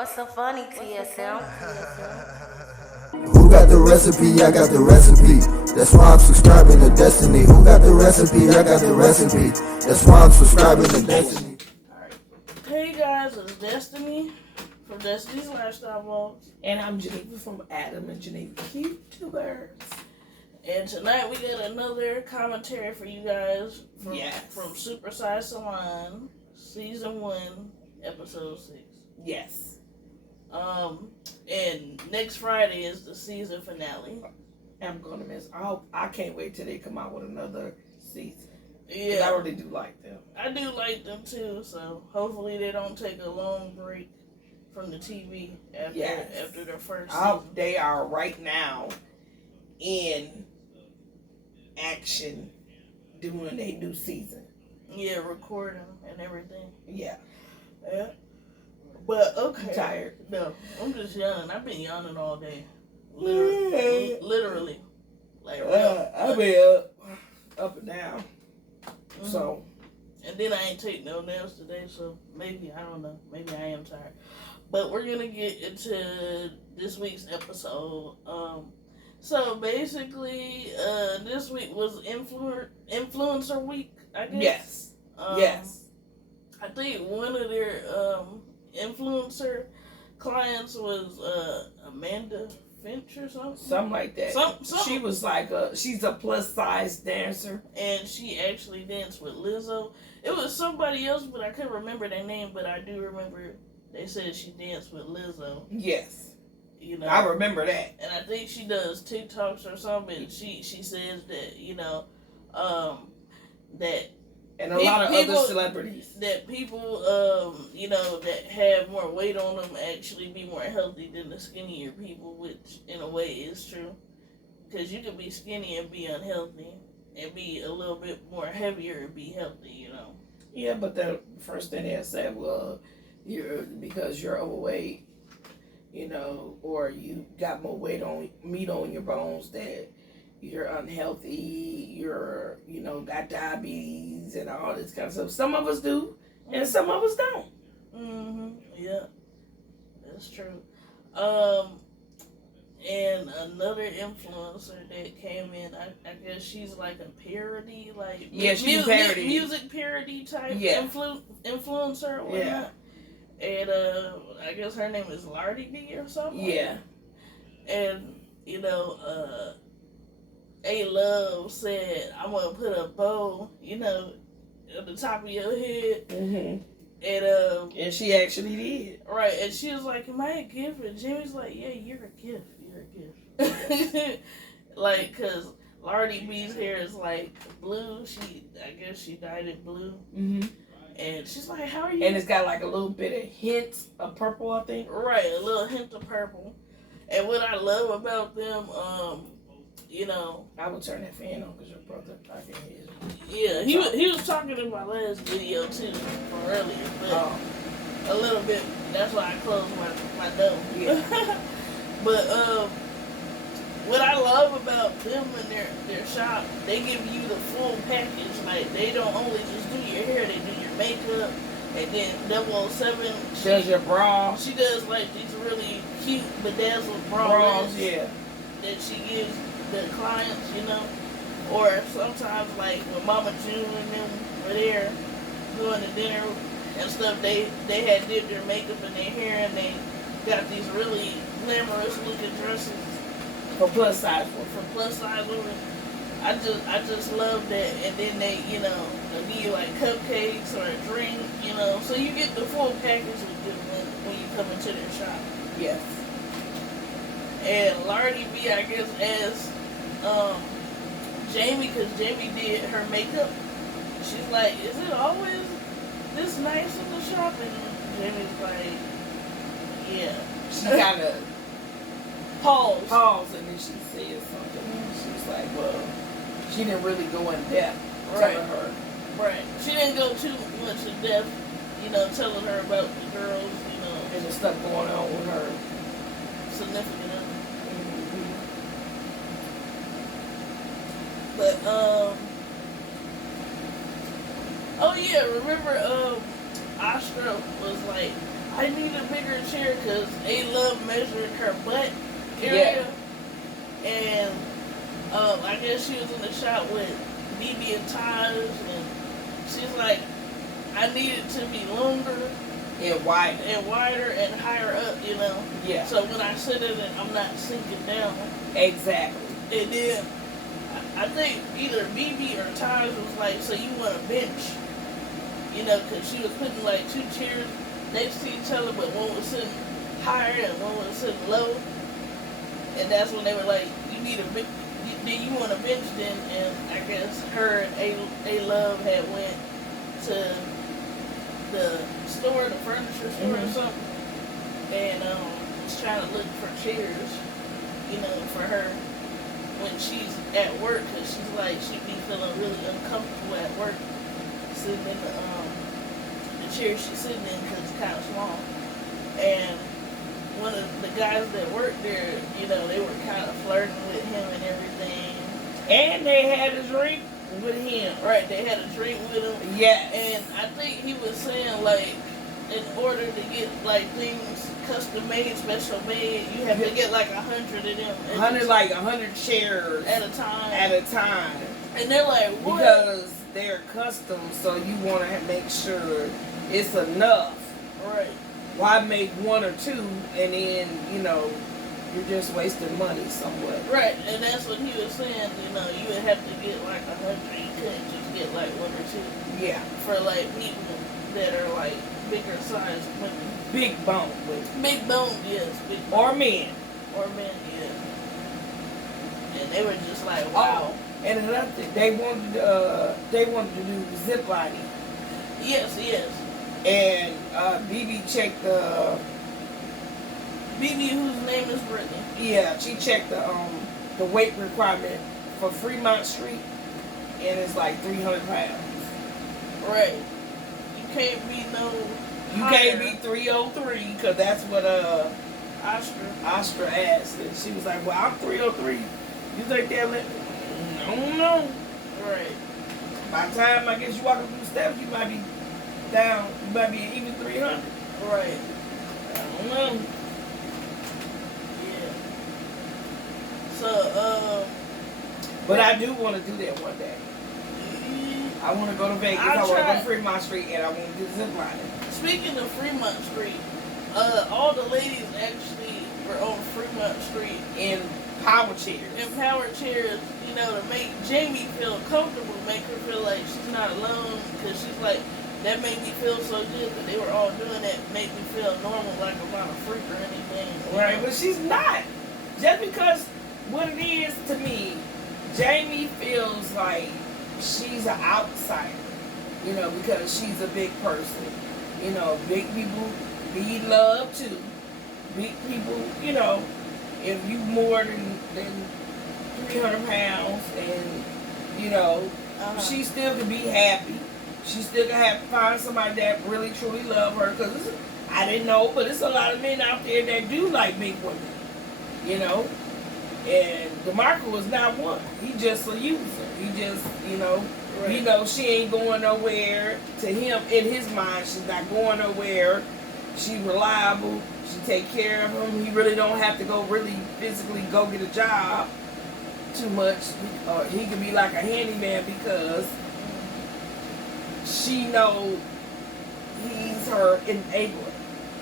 What's so funny, TSM? Who got the recipe? I got the recipe. That's why I'm subscribing to Destiny. Who got the recipe? I got the recipe. That's why I'm subscribing to Destiny. Alright. Hey guys, it's Destiny from Destiny's Lifestyle Vlogs. And I'm Geneva from Adam and Geneva YouTubers. And tonight we got another commentary for you guys from Super Sized Salon, Season 1, Episode 6. Yes. And next Friday is the season finale. I'm gonna miss. I can't wait till they come out with another season. Yeah, I really do like them. I do like them too. So hopefully they don't take a long break from the TV after their first season. They are right now in action doing a new season. Yeah, recording and everything. Yeah. But okay. I'm tired. No, I'm just yawning. I've been yawning all day. Literally. Like I've been up and down. Mm-hmm. So. And then I ain't take no nails today, so maybe, I don't know. Maybe I am tired. But we're going to get into this week's episode. So basically, this week was influencer week, I guess. Yes. Yes. I think one of their influencer clients was Amanda Finch or something. Something like that. Something. She was like she's a plus size dancer. And she actually danced with Lizzo. It was somebody else, but I couldn't remember their name, but I do remember they said she danced with Lizzo. Yes. You know, I remember that. And I think she does TikToks or something. She says that, that and a lot of other celebrities. That people, that have more weight on them actually be more healthy than the skinnier people, which in a way is true. Because you can be skinny and be unhealthy, and be a little bit more heavier and be healthy, Yeah, but the first thing they said, well, because you're overweight, or you got more meat on your bones, that you're unhealthy, you're, got diabetes and all this kind of stuff. Some of us do, and some of us don't. Yeah, that's true. And another influencer that came in, I guess she's like a parody, she's a parody. Music parody type influencer or whatnot. Yeah. And I guess her name is Lardy B or something. Yeah. And, A-Love said, I'm going to put a bow, at the top of your head. Mm-hmm. And she actually did. Right, and she was like, am I a gift? And Jimmy's like, yeah, you're a gift. You're a gift. Because Lardy B's hair is like blue. I guess she dyed it blue. Mm-hmm. And she's like, how are you? And it's got like a little bit of hints of purple, I think. Right, a little hint of purple. And what I love about them, I would turn that fan on because your brother, I can hear you. Yeah, he was talking in my last video too, from earlier, but a little bit, that's why I closed my door. Yeah. But, what I love about them and their shop, they give you the full package. Like, they don't only just do your hair, they do your makeup, and then 007 does your bra. She does like these really cute bedazzled bras, that she gives the clients, Or sometimes like when Mama June and them were there doing the dinner and stuff, they had did their makeup and their hair, and they got these really glamorous looking dresses. For plus size women. I just love that. And then they, they'll give you like cupcakes or a drink, so you get the full package with them when you come into their shop. Yes. And Lardy B, I guess, asked Jamie, because Jamie did her makeup. She's like, is it always this nice in the shop? And Jamie's like, yeah. She kind of paused, and then she said something. She was like, well, she didn't really go in depth telling her. Right. She didn't go too much in depth, telling her about the girls, and the stuff going on with her significant other. Mm-hmm. But, oh yeah, remember, Oscar was like, I need a bigger chair because they love measuring her butt area. And I guess she was in the shop with BB and Taj, and she's like, I need it to be longer And wider and higher up, you know. Yeah. So when I sit in it, I'm not sinking down. Exactly. And then I think either BB or Taj was like, so you want a bench, you know, because she was putting like two chairs next to each other, but one was sitting higher and one was sitting low. And that's when they were like, you need a bench. Do you want a bench then? And I guess her and A Love had went to the store, the furniture store or something, and was trying to look for chairs, you know, for her when she's at work, because she's like, she'd be feeling really uncomfortable at work sitting in the chair she's sitting in because it's kind of small. And one of the guys that worked there, you know, they were kind of flirting with him and everything. And they had a drink with him. Right, they had a drink with him. Yes. And I think he was saying, like, in order to get, like, things custom made, special made, you have to get, like, 100 of them. 100 chairs. At a time. At a time. And they're like, what? Because they're custom, so you want to make sure it's enough. Right. Why make one or two and then, you know, you're just wasting money somewhat. Right, and that's what he was saying, you know, you would have to get like 100, you couldn't just get like one or two. Yeah. For like people that are like bigger sized women. Big bone. Big bone, yes. Big bone. Or men. Or men, yeah. And they were just like, wow. Oh, and another thing, they wanted to do zip lining. Yes, yes. And BB checked the BB, whose name is Brittany. Yeah, she checked the weight requirement for Fremont Street, and it's like 300 pounds. Right. You can't be no. You can't be 303 because that's what Oscar asked, and she was like, "Well, I'm 303. You think they'll let me?" I don't know. Right. By the time I guess you walk up the steps, you might be down. You might be even 300. Right. I don't know. So, but I do want to do that one day. I want to go to Vegas. I want to go to Fremont Street, and I want to do zip lining. Speaking of Fremont Street, all the ladies actually were on Fremont Street in power chairs. In power chairs, you know, to make Jamie feel comfortable, make her feel like she's not alone, because she's like, that made me feel so good that they were all doing that, made me feel normal, like I'm not a freak or anything. Right, but she's not. Just because what it is to me, Jamie feels like she's an outsider, you know, because she's a big person. You know, big people need love too. Big people, you know, if you more than 300 pounds and, you know, she still can be happy. She still can find somebody that really truly love her. Because I didn't know, but there's a lot of men out there that do like big women, you know. And DeMarco is not one. He just a user. He just, you know, right. You know, she ain't going nowhere. To him, in his mind, she's not going nowhere. She's reliable. She take care of him. He really don't have to go really physically go get a job too much. He can be like a handyman because she know he's her enabler.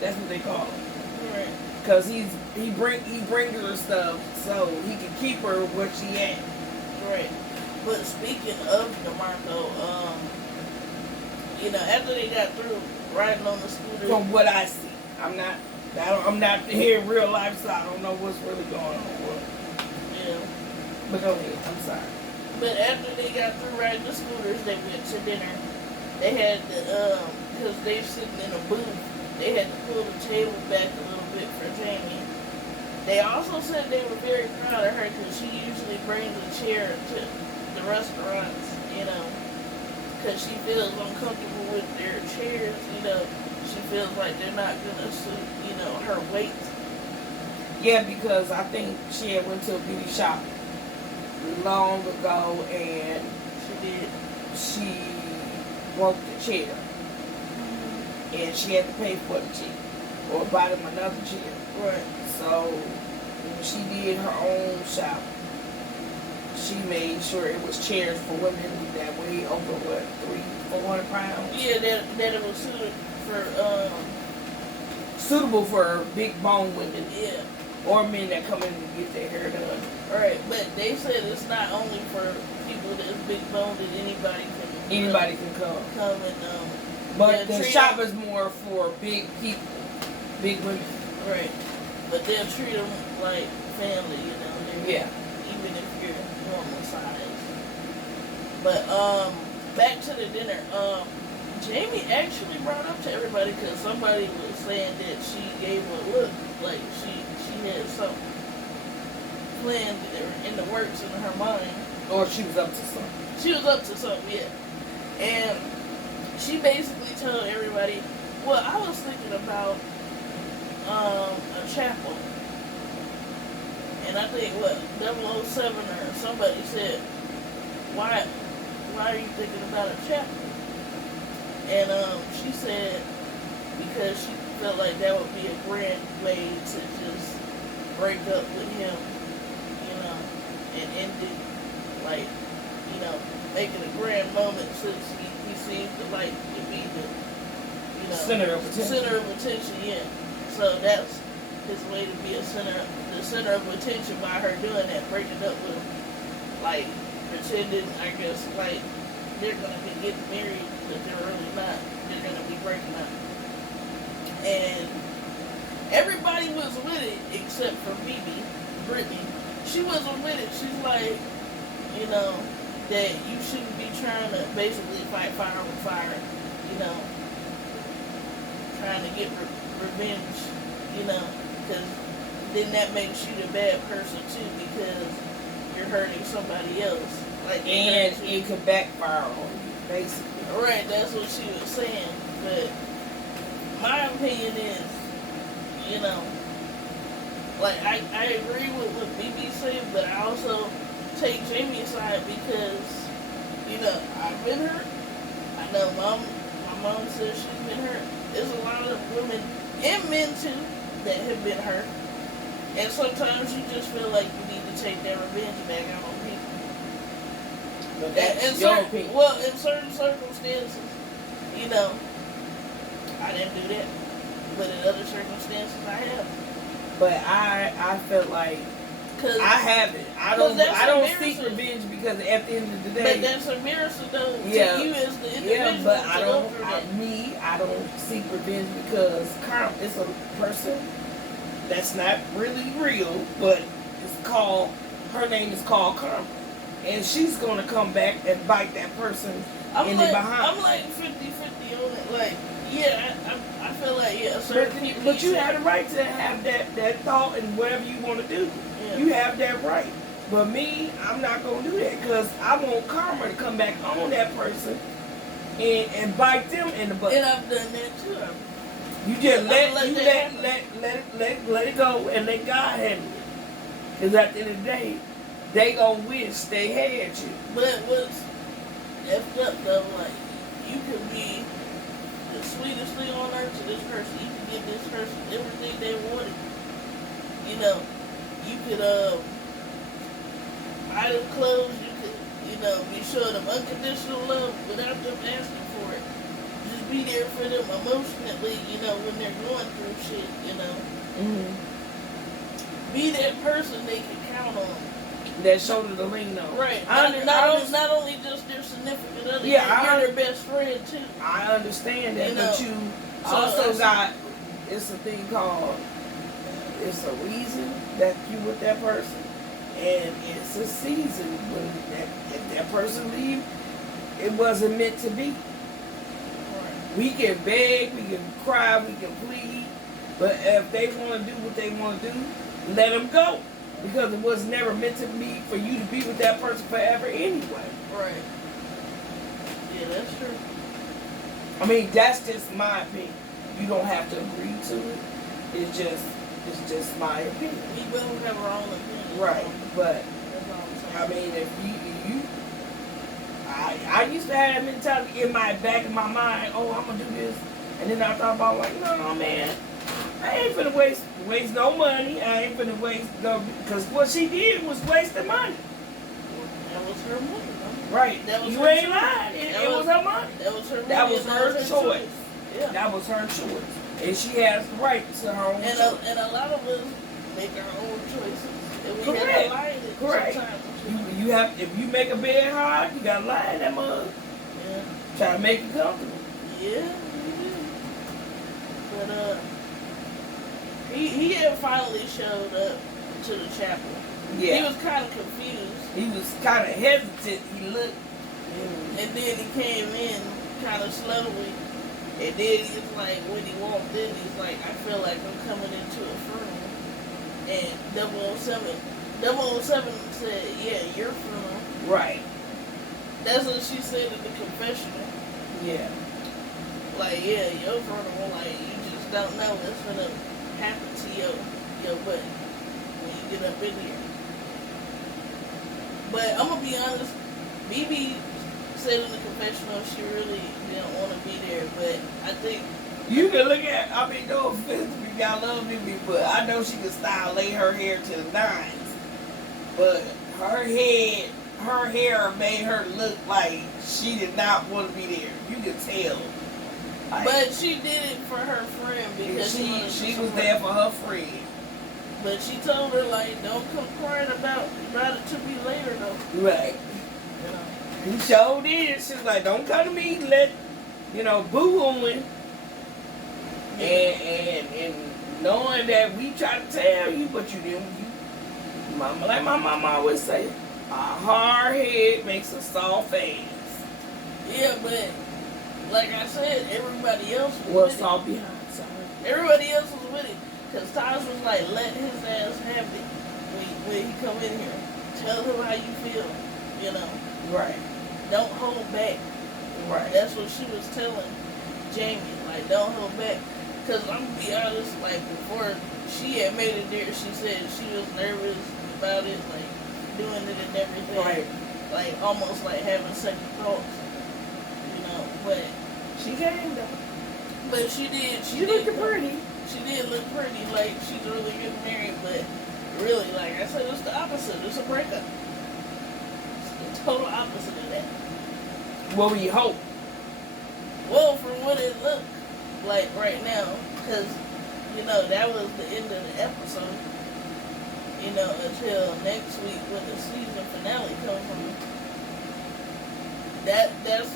That's what they call him. Right. Because he brings her stuff so he can keep her where she at. Right. But speaking of DeMarco, you know, after they got through riding on the scooter. From what I see, I'm not here in real life, so I don't know what's really going on. Yeah. But go ahead. I'm sorry. But after they got through riding the scooters, they went to dinner. They had to, because they're sitting in a booth, they had to pull the table back a little bit for Jamie. They also said they were very proud of her because she usually brings a chair to the restaurants, you know, because she feels uncomfortable with their chairs, you know. She feels like they're not going to suit, you know, her weight. Yeah, because I think she had went to a beauty shop long ago and she broke the chair. And she had to pay for the chair. or buy them another chair. Right. So when she did her own shop, she made sure it was chairs for women that weigh over what, 300-400 pounds. Yeah, that it was Suitable for big bone women. Yeah. Or men that come in to get their hair done. Right, but they said it's not only for people that's big boned that anybody can come. And but the shop is more for big people, big women. Right, but they'll treat them like family, you know. Yeah. Even if you're normal size. But back to the dinner. Jamie actually brought up to everybody because somebody was saying that she gave a look like she had something planned in the works in her mind. Or she was up to something. She was up to something, yeah. And she basically told everybody, well, I was thinking about a chapel. And I think, 007 or somebody said, why are you thinking about a chapel? And she said, because she felt like that would be a grand way to just break up with him, you know, and end it, like, you know, making a grand moment since he seems to like to be the, you know, center of attention, yeah. So that's his way to be the center of attention by her doing that, breaking up with him, like pretending, I guess, like they're gonna be getting married, but they're really not. They're gonna be breaking up. And everybody was with it except for Brittany. She wasn't with it. She's like, you know, that you shouldn't be trying to basically fight fire with fire, you know, trying to get revenge, you know, because then that makes you the bad person too because you're hurting somebody else. Like, and it could backfire on you, basically. Right, that's what she was saying. But my opinion is, you know, like I agree with what BB said, but I also take Jamie's side because, you know, I've been hurt. I know my mom says she's been hurt. There's a lot of women and men too that have been hurt. And sometimes you just feel like you need to take that revenge back out on people. But that's your opinion. Well, in certain circumstances, you know, I didn't do that. But in other circumstances, I have. But I felt like I haven't. I don't seek revenge because at the end of the day. But that's embarrassing though. Yeah. To you as the individual. Yeah, but I don't seek revenge because Carl is a person that's not really real, but it's called. Her name is called Karma, and she's gonna come back and bite that person in the behind. I'm like 50-50 on it. Like, yeah, I feel like certain people. But you have the right to have that thought and whatever you want to do. Yeah. You have that right. But me, I'm not gonna do that because I want karma to come back on that person and bite them in the butt. And I've done that too. You just let it go and let God handle it. Because at the end of the day, they gonna wish they had you. But what's effed up though, like, you could be the sweetest thing on earth to this person. You can give this person everything they wanted. You know, you could buy them clothes. You could, you know, be showing them unconditional love without them asking for it. Just be there for them emotionally, you know, when they're going through shit, you know. Mm-hmm. Be that person they can count on. That shoulder to lean on. Right. Not only just their significant other, you're their best friend too. I understand that, you know, but you also got, it's a thing called, it's a reason that you with that person, and it's a season when if that person leave, it wasn't meant to be. Right. We can beg, we can cry, we can plead, but if they want to do what they want to do, let them go. Because it was never meant to be for you to be with that person forever anyway. Right. Yeah, that's true. I mean, that's just my opinion. You don't have to agree to it. It's just my opinion. We both have our own opinion. Right. But That's all I'm saying. I mean, if you I used to have that mentality in my back of my mind, oh, I'm gonna do this. And then I thought about like, no man, I ain't finna waste no money. I ain't finna waste no, because what she did was wasting money. That was her money. Right. That was you her ain't choice. lying. It was her money. That was her money. That was her choice. Yeah. That was her choice. And she has the right to her own choice. And a lot of us make our own choices. And we Correct. have to lie in it Correct. sometimes. You have, if you make a bed hard, you gotta lie in that mug. Yeah. Try to make it comfortable. Yeah, you do. But he had finally showed up to the chapel. Yeah. He was kind of confused. He was kind of hesitant. He looked. And then he came in kind of slowly. And then he's like, when he walked in, he's like, I feel like I'm coming into a funeral. And 007 said, yeah, your funeral. Right. That's what she said in the confessional. Yeah. Like, yeah, your funeral, like, you just don't know what's gonna happen to your buddy when you get up in here. But I'm gonna be honest, BB said in the confessional she really didn't want to be there, but I think You can look at, I mean, no offense if y'all love BB, but I know she can style lay her hair to the nines. But her hair made her look like she did not want to be there. You can tell. Like, but she did it for her friend because she was there for her friend. But she told her, like, don't come crying about it to me later, though. Right. You know. He showed it. She's like, don't come to me, let, boo-hooing. And knowing that we try to tell you, but you didn't. Mama, like my mama always say, a hard head makes a soft ass. Yeah, but like I said, everybody else was Well, with it. soft behind, sorry. Everybody else was with it. Because Taj was like, let his ass have it when he come in here. Tell him how you feel, Right. Don't hold back. Right. That's what she was telling Jamie. Like, don't hold back. Because I'm going to be honest, like, before she had made it there, she said she was nervous about it, like, doing it and everything. Right. Like, almost like having second thoughts. But She came though. But she did. She looked pretty. She did look pretty, like she's really getting married, but really, like I said, it's the opposite. It's a breakup. It's the total opposite of that. What we hope. Well, from what it looked like right now, because, that was the end of the episode, until next week when the season finale comes on. That's as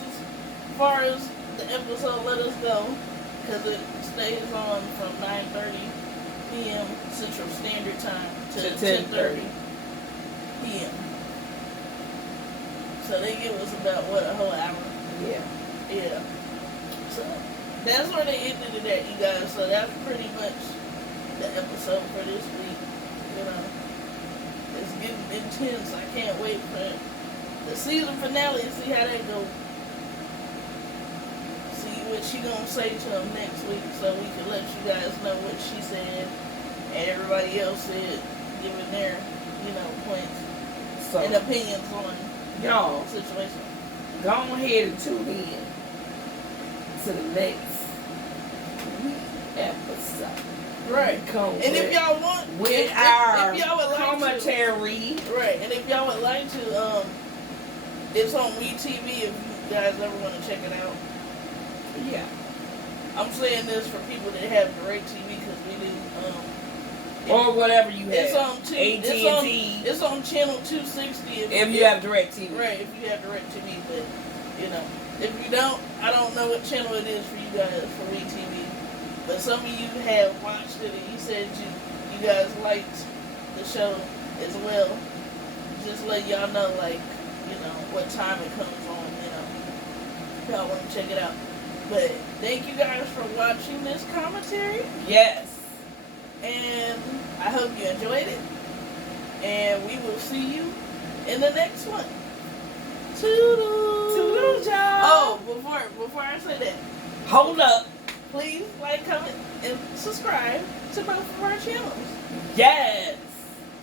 far as the episode let us go, because it stays on from 9:30 p.m. Central Standard Time to 10:30 p.m. So they give us about, a whole hour? Yeah. Yeah. So that's where they ended it at, you guys. So that's pretty much the episode for this week. It's getting intense. I can't wait for the season finale and see how that goes. What she gonna say to him next week, so we can let you guys know what she said and everybody else said, giving their, points and opinions on y'all the situation. Go ahead and tune in to the next week episode. Right. And if y'all want, with our commentary, right? And if y'all would like to, it's on WeTV if you guys ever want to check it out. Yeah. I'm saying this for people that have DirecTV because we didn't. Or whatever you have. It's on AT&T. It's on channel 260 if you have DirecTV. Right, if you have DirecTV, but if you don't, I don't know what channel it is for you guys for WeTV. But some of you have watched it and you said you guys liked the show as well. Just let y'all know, what time it comes on. If y'all want to check it out. But thank you guys for watching this commentary. Yes. And I hope you enjoyed it. And we will see you in the next one. Toodles. Toodles, y'all. Oh, before I say that, hold up. Please like, comment, and subscribe to both of our channels. Yes.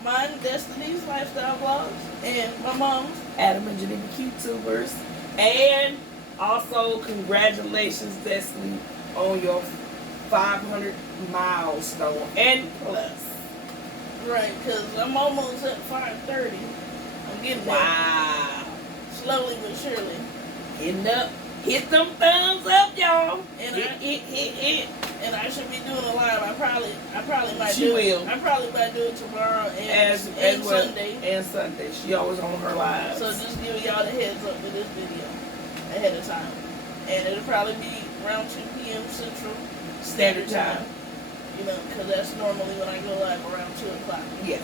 Mine, Destiny's Lifestyle Vlogs, and my mom's, Adam and Geneva QTubers. And also, congratulations, Destiny, on your 500 milestone and plus. Right, because I'm almost at 530. I'm getting there. Wow. Slowly but surely. Hitting up. Hit them thumbs up, y'all. And Hit. And I should be doing a live. I probably might She do will. it. I probably might do it tomorrow and well, Sunday. And Sunday. She always on her live. So just giving y'all the heads up with this video ahead of time. And it'll probably be around 2 p.m. Central Standard Time. You know, because that's normally when I go live around 2 o'clock. Yes.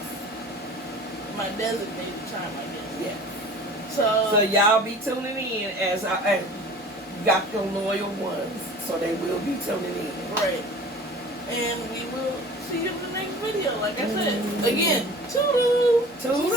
My designated time, I guess. Yes. So y'all be tuning in as I got your loyal ones. So they will be tuning in. right. And we will see you in the next video, like I said. Again, toodle! Toodle!